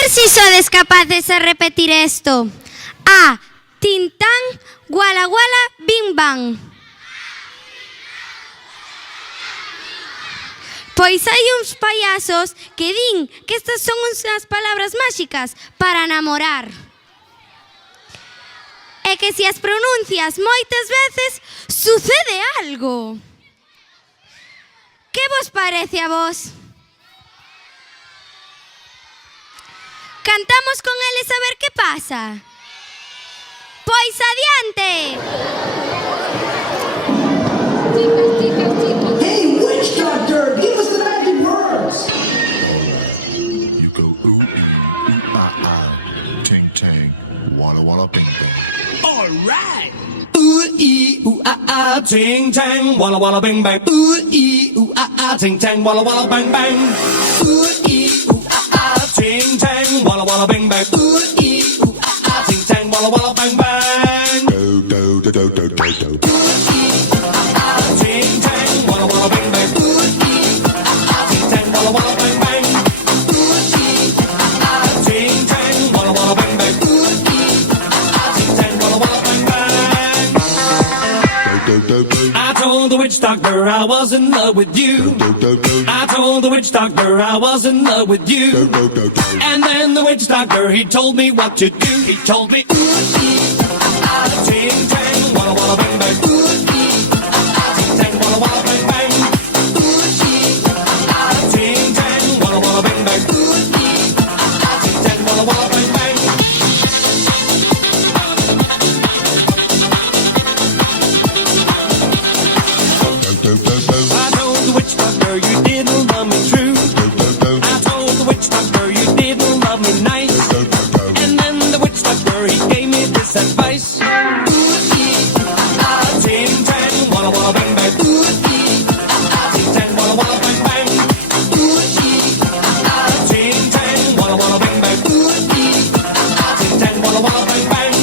ver si sodes capaces de repetir esto. A, tintán, guala guala, bim bam. Pois hai uns payasos que din que estas son unhas palabras máxicas para namorar. E que se as pronuncias moitas veces, sucede algo. Que vos parece a vos? Cantamos con eles a ver que pasa? Pois adiante! Hey, witch doctor, give us the magic words. You go ooh ooh ah, ting tang, walla walla bing bing. All right. Ooh ee ooh ah, ting tang, walla walla bing bang. Ooh ee ooh ah, ting tang, walla walla bang bang. Ooh ee ooh ah, ting tang, walla walla bing bang. Ooh ee ooh ah, ting tang, walla walla bang bang. Do do do do do do do. Ting tang, walla walla bing bang. Ooh ee ah, ting tang, walla walla bang bang. Ooh ee ah, ting tang, walla walla bang bang. Ooh ee ah, ting tang, walla walla bang bang. Do do do. I told the witch doctor I was in love with you. Do do do. I told the witch doctor I was in love with Do you. do do do. And then the witch doctor, he told me what to do. He told me, ooh, ee, ah, ting, tang, walla, walla, bang, bang. Ooh, ee, ah, ting, tang, walla, walla, bang, bang. Ooh, ee, ah, ting, tang, walla, walla, bang, bang. Ooh, ee, ah, ting, tang, walla, walla, bang, bang. Do do do do. I told the witch doctor you didn't love me true. Do do do. I told the witch doctor you didn't love me nice. Do do do. And then the witch doctor, he gave me this advice. Ooh, ee, ah, ting, tang, walla, walla, bang, bang. Ooh, ee, ah, ting, tang, walla, walla, bang, bang. Ooh, ee, ah, ting, tang, walla, walla, bang, bang. Ooh, ee, ah, ting, tang, walla, walla, bang, bang.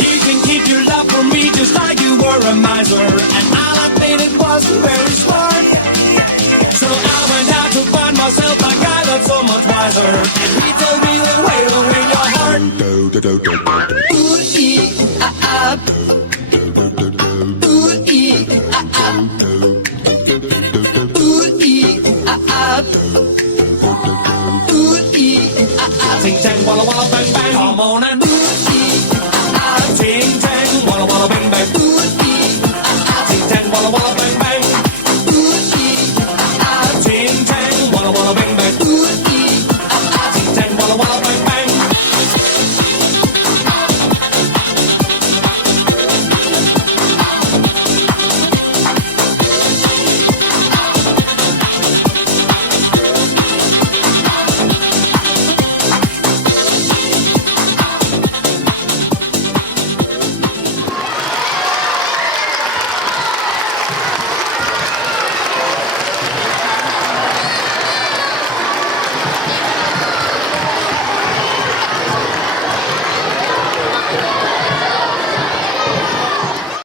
You can keep your love for me just like you were a miser. And I'll admit it wasn't very smart. So I went out to find myself a guy that's so much wiser. And he told me the way to win your heart. Do do do do do. Ooh, ee, ah, ah. Do do do do. Ooh, ee, ah, ah. Ooh, ee, ah, ah. Ooh, ee, ah, ah. Ting, tang, walla, walla, bang, bang. Come on and ooh, ee, ah, ah. Ting, tang, walla, walla, bang, bang. Ooh, ee, ah, ah. Ting, tang, walla, walla, bang,